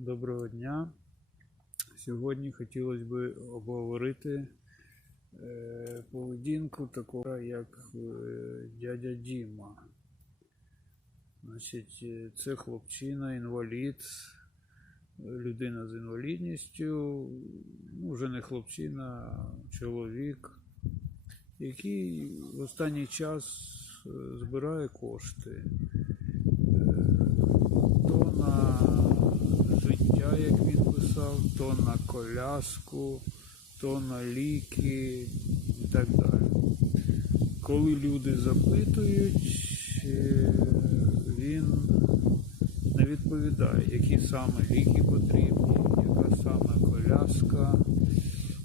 Доброго дня. Сьогодні хотілося б обговорити е, поведінку такого, як е, дядя Діма. Значить, е, це хлопчина, інвалід, людина з інвалідністю, ну, вже не хлопчина, а чоловік, який в останній час збирає кошти. Е, то на життя, як він писав, то на коляску, то на ліки і так далі. Коли люди запитують, е, він не відповідає, які саме ліки потрібні, яка саме коляска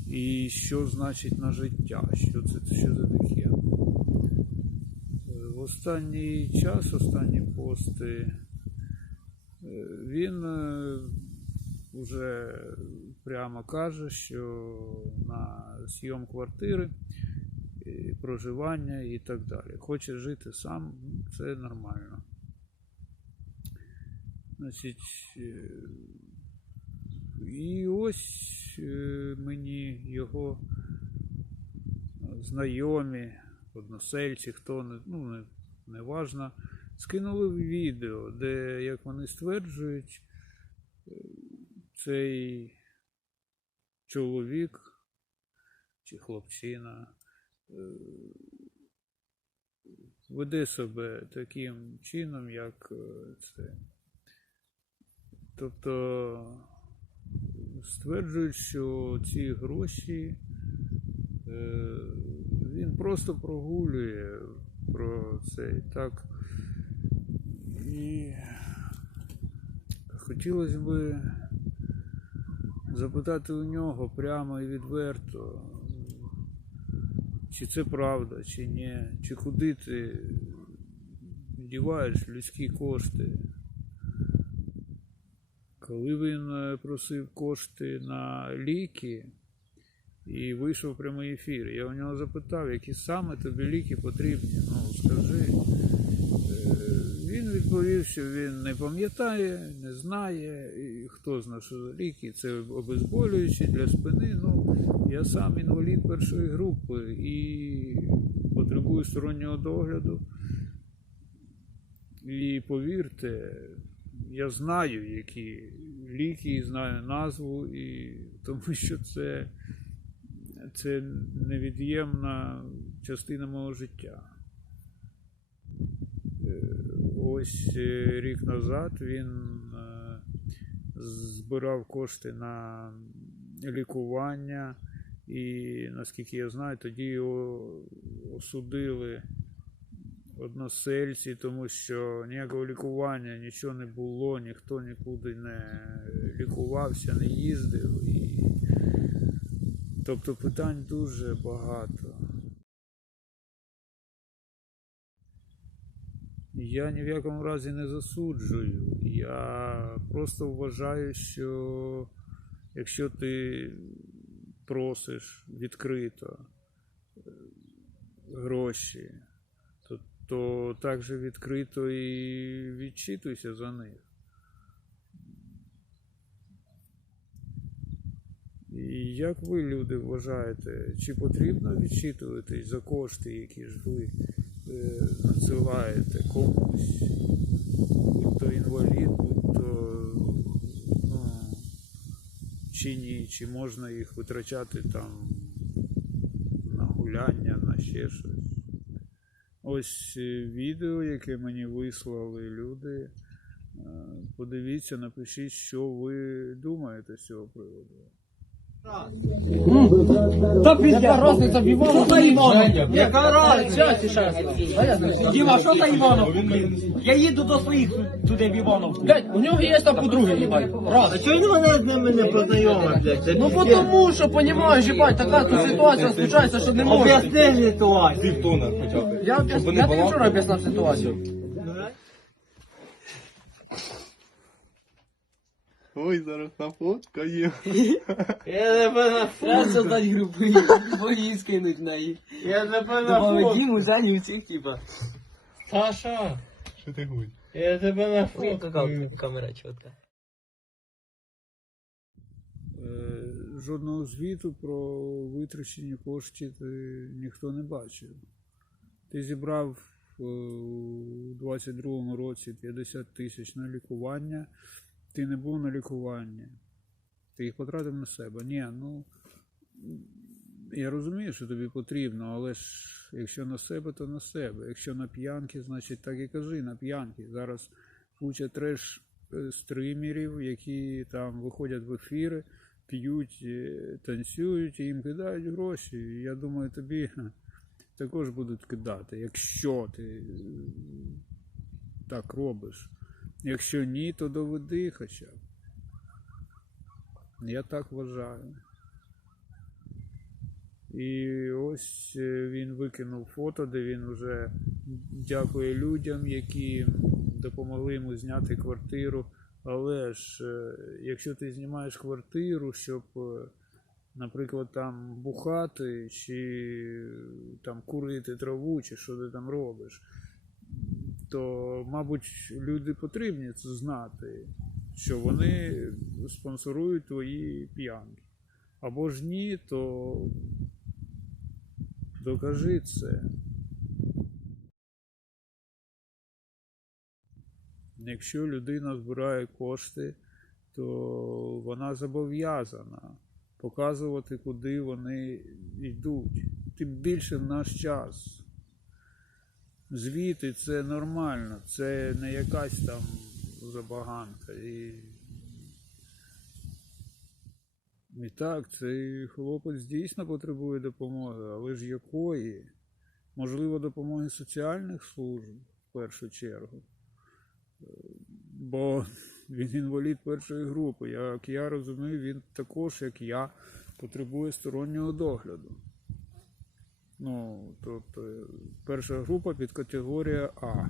і що значить на життя, що це що це таке. В останній час, останні пости, е, він е, вже прямо каже, що на зйом квартири, і проживання і так далі. Хоче жити сам, це нормально. Значить, е, і ось е, мені його знайомі, односельці, хто не, ну, не, не важно, скинули відео, де, як вони стверджують, цей чоловік чи хлопчина е, веде себе таким чином, як е, це. Тобто стверджують, що ці гроші е, він просто прогулює про це так. І хотілося б запитати у нього прямо і відверто, чи це правда, чи ні, чи куди ти діваєш людські кошти. Коли він е, просив кошти на ліки і вийшов в прямий ефір, я у нього запитав, які саме тобі ліки потрібні. Ну, скажи. Е, Він що він не пам'ятає, не знає, і хто знає, що за ліки, це обезболюючі для спини. Ну, я сам інвалід першої групи і потребую стороннього догляду. І повірте, я знаю, які ліки, знаю назву, і тому що це, це невід'ємна частина мого життя. Ось е, рік назад він е, збирав кошти на лікування, і наскільки я знаю, тоді його осудили односельці, тому що ніякого лікування, нічого не було, ніхто нікуди не лікувався, не їздив. І... Тобто питань дуже багато. Я ні в якому разі не засуджую. Я просто вважаю, що якщо ти просиш відкрито е, гроші, то, то так же відкрито і відчитуйся за них. І як ви, люди, вважаєте, чи потрібно відчитуватись за кошти, які ж ви надсилаєте комусь, будь то інвалід, будь то ну, чи ні, чи можна їх витрачати там на гуляння, на ще щось. Ось е, відео, яке мені вислали люди. Е, Подивіться, напишіть, що ви думаєте з цього приводу. Та пізня, розниця в Іванов та Іванов. Яка разниця? Діма, що та Іванов? Я їду до своїх туди в Іванов. Блять, у нього є там подруги, їбать. Раз. А чого він мене з ними не познайомив, блядь? Ну потому що, понімаєш, їбать, така тут ситуація случається, що не можна. Об'ясни ситуацію. Півтона хоча б. Я тобі вчора об'ясняв ситуацію. Ой, зараз нафоткає. Я тебе на Треба фото. создать групи, бої скинуть на їх. Я тебе на Добавить фото. Діму, Жаню, всіх, типа. Саша, Що ти гуй? я тебе на Ой, фото. яка камера чітка. жодного звіту про витрачені кошти ти ніхто не бачив. Ти зібрав е, у 22-му році 50 тисяч на лікування, ти не був на лікуванні. Ти їх потратив на себе. Ні, ну я розумію, що тобі потрібно, але ж якщо на себе, то на себе. Якщо на п'янки, значить так і кажи на п'янки. Зараз куча треш е, стримерів, які там виходять в ефіри, п'ють, е, танцюють і їм кидають гроші. Я думаю, тобі також будуть кидати, якщо ти е, так робиш. Якщо ні, то доведи хоча б. Я так вважаю. І ось е, він викинув фото, де він вже дякує людям, які допомогли йому зняти квартиру. Але ж, е, якщо ти знімаєш квартиру, щоб, е, наприклад, там бухати, чи там курити траву, чи що ти там робиш, то, мабуть, люди потрібні це знати, що вони спонсорують твої п'янки. Або ж ні, то докажи це. Якщо людина збирає кошти, то вона зобов'язана показувати, куди вони йдуть. Тим більше в наш час. Звіти це нормально, це не якась там забаганка. І, і так, цей хлопець дійсно потребує допомоги, але ж якої? Можливо, допомоги соціальних служб в першу чергу. Бо він інвалід першої групи. Як я розумію, він також, як я, потребує стороннього догляду. Ну, тобто, перша група під категорія А.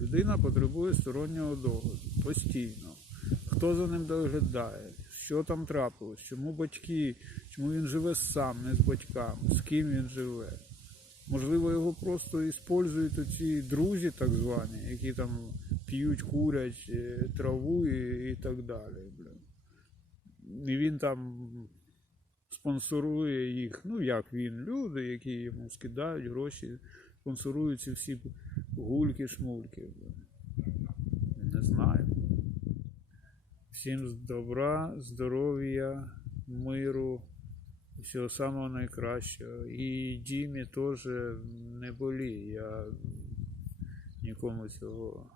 Людина потребує стороннього догляду постійно. Хто за ним доглядає? Що там трапилось? Чому батьки? Чому він живе сам, не з батьками? З ким він живе? Можливо, його просто іспользують оці друзі, так звані, які там п'ють, курять е, траву і, і так далі. Блин. І він там спонсорує їх, ну як він, люди, які йому скидають гроші, спонсорують ці всі гульки-шмульки. Не знаю. Всім добра, здоров'я, миру, всього самого найкращого. І Дімі теж не болі. Я нікому цього